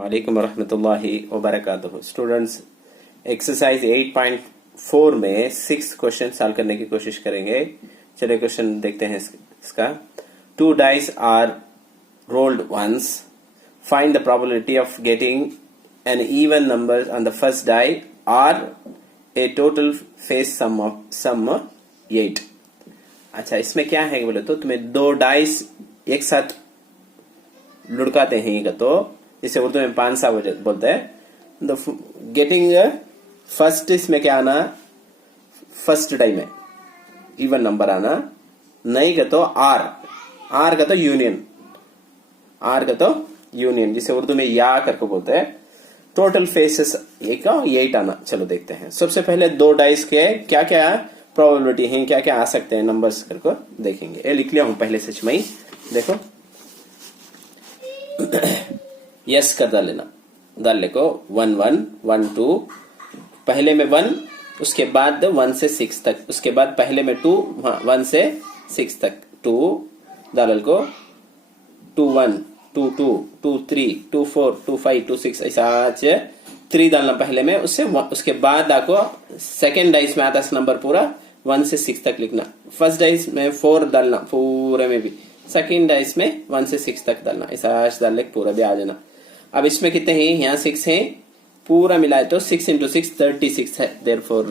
वालेकुम रहमतुल्लाहि व बरकातुहू। स्टूडेंट्स, एक्सरसाइज 8.4 में 6 क्वेश्चन सॉल्व करने की कोशिश करेंगे। चलिए क्वेश्चन देखते हैं इसका। 2 dice are rolled once. Find the probability of getting an even number on the first die or a total face sum 8। अच्छा, इसमें क्या है बोले तो तुम्हें 2 डाइस एक साथ लुढ़काते हैं तो इसे उर्दू में पांसा बोलते हैं। गेटिंग फर्स्ट, इसमें क्या आना, फर्स्ट टाइम में इवन नंबर आना, नहीं का तो आर का तो यूनियन, जिसे उर्दू में या करके बोलते हैं। टोटल फेसेस एक 8 आना। चलो देखते हैं। सबसे पहले 2 डाइस के क्या क्या प्रोबेबिलिटी है, क्या क्या आ सकते हैं नंबर्स करके देखेंगे। ये लिख लिया हूं पहले से मैं, देखो यस कर डाल लेको 1 1 1 2, पहले में 1, उसके बाद 1 से 6 तक, उसके बाद पहले में 2, 1 से 6 तक 2 डाल को 2 1 2 2 2 3 2 4 2 5 2 6 ऐसा 3 डालना पहले में, उसके बाद आपको सेकेंड डाइस में आता नंबर पूरा 1 से 6 तक लिखना। फर्स्ट डाइस में 4 डालना पूरे में भी, सेकेंड डाइस में 1 से 6 तक डालना, ऐसा डाल ले पूरा भी आ जाना। अब इसमें कितने हैं, यहाँ 6 हैं, पूरा मिलाए तो 6 into 6 36 है। Therefore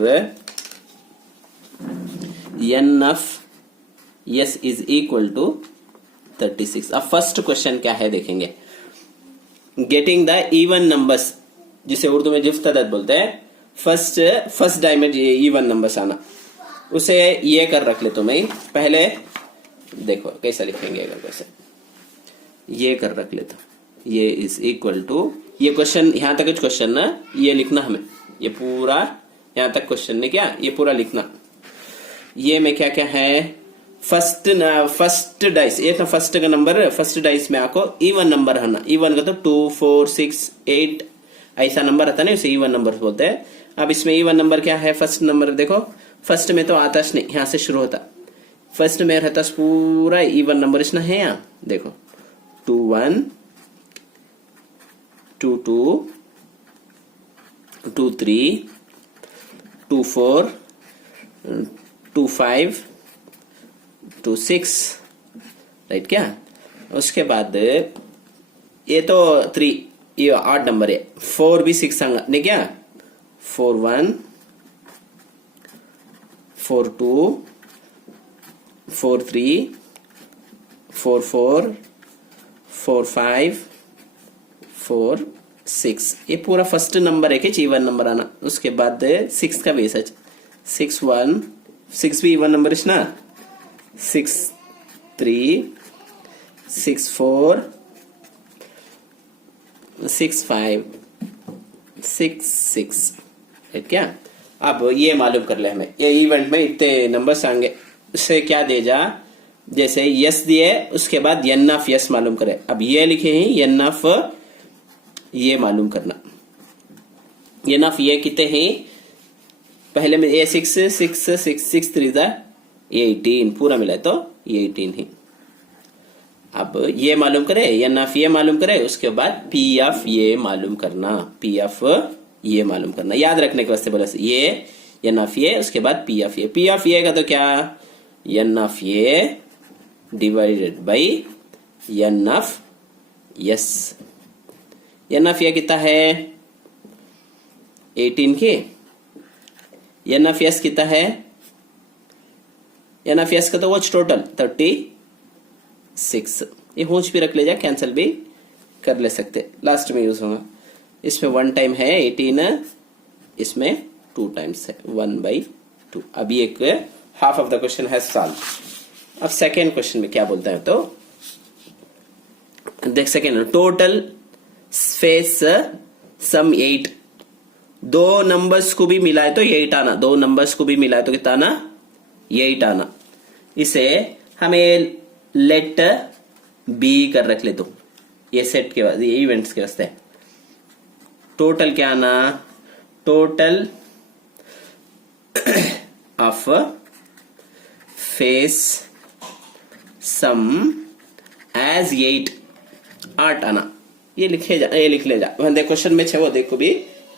n of s is equal to 36। अब फर्स्ट क्वेश्चन क्या है देखेंगे। गेटिंग द इवन नंबर्स, जिसे उर्दू में जिफ्त अदद बोलते हैं। फर्स्ट डाई में इवन नंबर्स आना, उसे ये कर रख ले। तो मैं पहले देखो कैसा लिखेंगे, अगर वैसे ये कर रख ले तो ये इज इक्वल टू, ये क्वेश्चन यहां तक क्वेश्चन ना, ये लिखना हमें, ये पूरा यहां तक क्वेश्चन में क्या, ये पूरा लिखना। ये में क्या क्या है, फर्स्ट डाइस, ये तो फर्स्ट का नंबर, फर्स्ट डाइस में आपको इवन नंबर आना। इवन का तो 2 4 6 8 ऐसा नंबर आता ना, उसे इवन नंबर बोलते हैं। अब इसमें इवन नंबर क्या है, फर्स्ट नंबर देखो, फर्स्ट में तो आता नहीं, यहां से शुरू होता, फर्स्ट में रहता पूरा इवन नंबर इसमें है। यहाँ देखो 2 1 2 2 2 3 2 4 2 5 2 6, राइट क्या। उसके बाद ये तो 3, ये 8 नंबर है। 4 भी 6 संगा नहीं क्या, 4 1 4 2 4 3 4 4 4 5 4 6, ये पूरा फर्स्ट नंबर है कि इवन नंबर आना। उसके बाद 6 का बेस है, 6 1 6 भी इवन नंबर है ना, 6 3 6 4 6 5 6 6, है क्या। अब ये मालूम कर ले हमें, ये इवेंट में इतने नंबर्स आएंगे, उससे क्या दे जा, जैसे यस दिए उसके बाद एन ऑफ यस मालूम करे। अब ये लिखे हैं एन ऑफ ये मालूम करना, एन ऑफ ये कितने हैं, पहले में ये 6 6 6 6 3 18, पूरा मिला तो ये 18 है। अब ये मालूम करे, एन ऑफ ये मालूम करे, उसके बाद पी ऑफ ये मालूम करना, पी ऑफ ये मालूम करना, याद रखने के वास्ते बोला ये एन ऑफ ये, उसके बाद P of A. P of A का तो क्या, n of A divided by N of S. N of A कितना है 18 के, एन ऑफ यस कितना है, एन ऑफ यस का तो वॉच टोटल 36, ये होच भी रख ले जा, कैंसिल भी कर ले सकते, लास्ट में यूज होगा। इसमें 1 टाइम है 18, इसमें 2 टाइम्स है 1/2। अभी एक हाफ ऑफ द क्वेश्चन है सॉल्व। अब सेकेंड क्वेश्चन में क्या बोलता है तो देख, second total face sum 8, 2 numbers को भी मिलाए तो 8 आना, 2 नंबर्स को भी मिलाए तो कितना आना, 8 आना। इसे हमें लेट बी कर रख ले, तो ये सेट के बाद, ये इवेंट्स के वास्ते टोटल क्या आना, total of face sum as 8 आना। ये लिखे जा, ये लिख ले जा वहाँ क्वेश्चन में वो देखो भी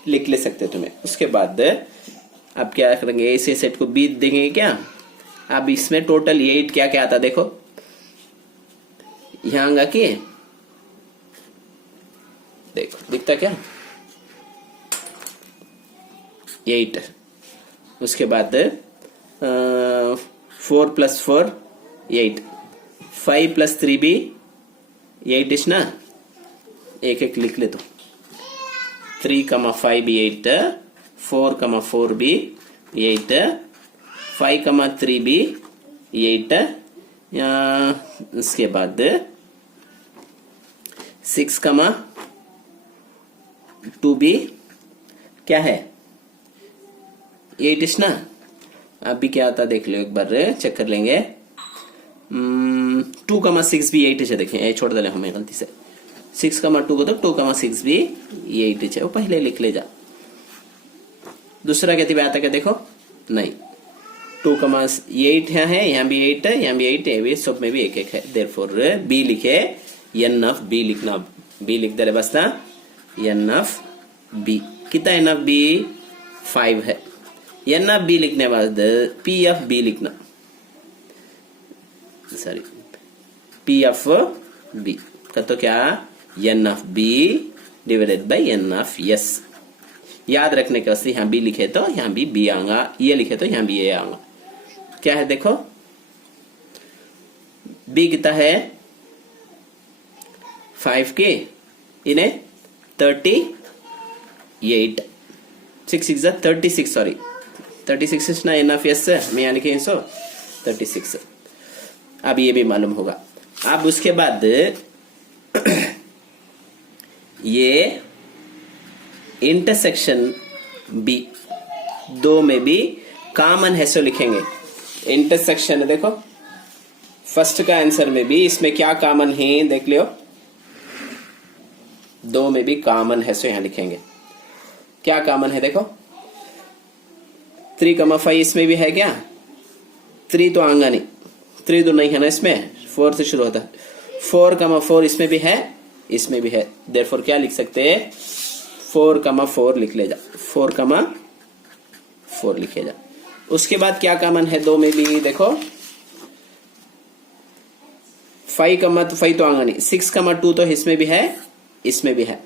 लिख ले सकते तुम्हें। उसके बाद अब क्या करेंगे, ऐसे सेट को बी देंगे क्या। अब इसमें टोटल 8 क्या क्या आता देखो, यहां आगा कि देखो दिखता क्या 8। उसके बाद 4 + 4 8, 5 + 3 भी 8 इस ना, एक एक लिख ले तो 3, 5 भी 8, 4, 4 भी 8, 5, 3 भी 8, उसके बाद 6, 2 भी क्या है 8 इस ना। अभी क्या आता देख लो एक बार चेक कर लेंगे। 2, 6 भी 8 है, देखें ये छोड़ दे हमें गलती से 6, 2 को तो 2, 6 भी 8 है, वो पहले लिख ले जा। दूसरा कहते हुए आता क्या देखो, नहीं 2, 8 है, यहाँ भी 8 है, यहाँ भी 8 है, सब में भी एक एक है। देयरफॉर बी लिखे, एन ऑफ बी लिखना, बी लिख दे रहे बस ना, एन ऑफ बी कितना, एन ऑफ बी 5 है। एन ऑफ बी लिखने बाद पी ऑफ बी लिखना, सॉरी पी ऑफ बी का तो क्या n of B divided by N of S. याद रखने के वास्ते यहाँ बी लिखे तो यहाँ भी बी आऊंगा, ये लिखे तो यहाँ भी ये आऊंगा। क्या है देखो, बी कितना है 5 के इन्हें 38, 6 6 36, सॉरी 36 इस ना, एन ऑफ एस मैं यहाँ लिखे 36। अब ये भी मालूम होगा। अब उसके बाद ये इंटरसेक्शन बी, दो में भी कॉमन है सो लिखेंगे। इंटरसेक्शन देखो फर्स्ट का आंसर में भी इसमें क्या कॉमन है देख लियो, दो में भी कॉमन है सो यहां लिखेंगे। क्या कॉमन है देखो, 3, 5 इसमें भी है क्या, 3 तो आएगा नहीं, 3 तो नहीं है ना इसमें, 4 से शुरू होता है। 4, 4 इसमें भी है, इसमें भी है। देयरफॉर क्या लिख सकते हैं, 4, 4 लिख ले जा, 4, 4 लिखे जा। उसके बाद क्या कॉमन है दो में भी देखो, 5, 5 तो आएगा नहीं, 6, 2 तो इसमें भी है, इसमें भी है।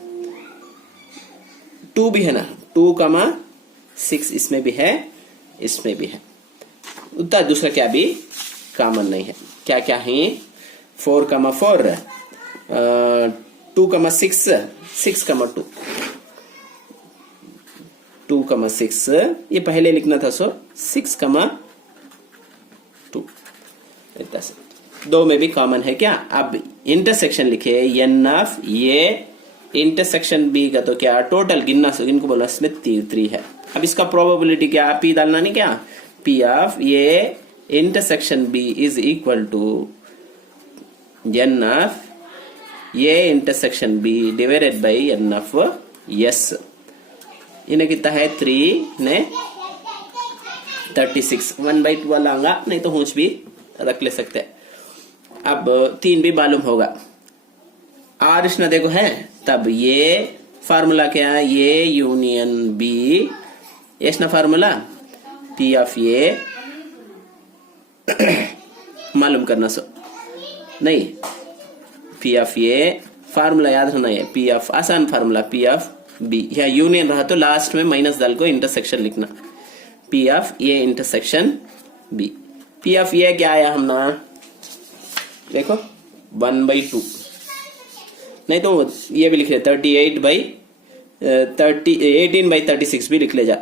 2 भी है ना, 2, 6 इसमें भी है, इसमें भी है। उतना दूसरा क्या भी कॉमन नहीं है। क्या क्या है, 4, 4, 2, 6, 6, 2, 2, 6 ये पहले लिखना था, सो 6, 2 इतना से दो में भी कॉमन है क्या। अब इंटरसेक्शन लिखे, n of A intersection B का तो क्या टोटल गिनना, इनको बोला इसमें 3 है। अब इसका प्रोबेबिलिटी क्या, पी डालना नहीं क्या, P of A intersection B is equal to N of A intersection B divided by N of S. इन्हें कितना है 3 ने 36, 1/12 आऊंगा, नहीं तो हुच भी रख ले सकते हैं। अब 3 भी मालूम होगा, आर इसना देखो है, तब ये फार्मूला क्या है, ये यूनियन बी इसना फार्मूला पी ऑफ ये मालूम करना सो नहीं, पी ऑफ ये फार्मूला याद रखना है, पी ऑफ आसान फार्मूला पी ऑफ बी, या यूनियन रहा तो लास्ट में माइनस डाल को इंटरसेक्शन लिखना, P of A intersection B. P of ये क्या आया हमने देखो 1/2, नहीं तो ये भी लिख ले 18/36 भी लिख ले जा,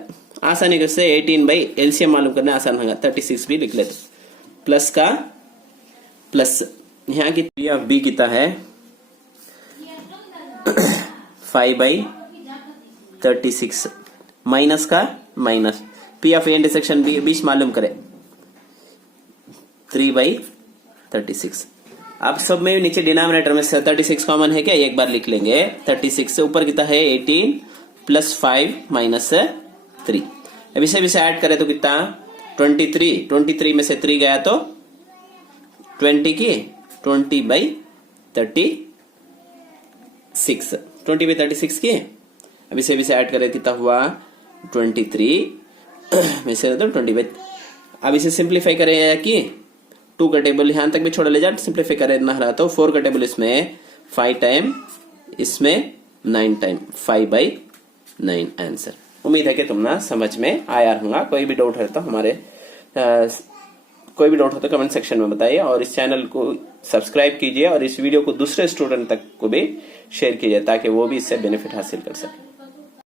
आसानी से 18 एलसीएम मालूम करना आसान होगा, 36 भी लिख ले। तो प्लस का प्लस यहाँ की पी ऑफ बी कितना है 5/36 माइनस का minus, P of intersection B 20 मालूम करे 3/36। अब सब में नीचे डिनोमिनेटर में 36 कॉमन है क्या, एक बार लिख लेंगे। 36 से ऊपर कितना है 18 + 5 - 3। अब इसे भी से ऐड करें तो कितना 23 में से 3 गया तो 20 की 20/36। 20 by 36 किए। अब इसे भी से ऐड करें कितना हुआ 23 में से मतलब 20 by। अब इसे सिंप्लीफाई करें या कि 2 का टेबल यहां तक भी छोड़ ले जा, सिंप्लीफाई करें ना रहा तो 4 का टेबल इसमें 5 टाइम, इसमें 9 टाइम, 5 by 9 आंसर। उम्मीद है कि तुम ना समझ में आया होगा। कोई भी डाउट है तो कोई भी डाउट हो तो कमेंट सेक्शन में बताइए और इस चैनल को सब्सक्राइब कीजिए और इस वीडियो को दूसरे स्टूडेंट तक को भी शेयर कीजिए ताकि वो भी इससे बेनिफिट हासिल कर सके।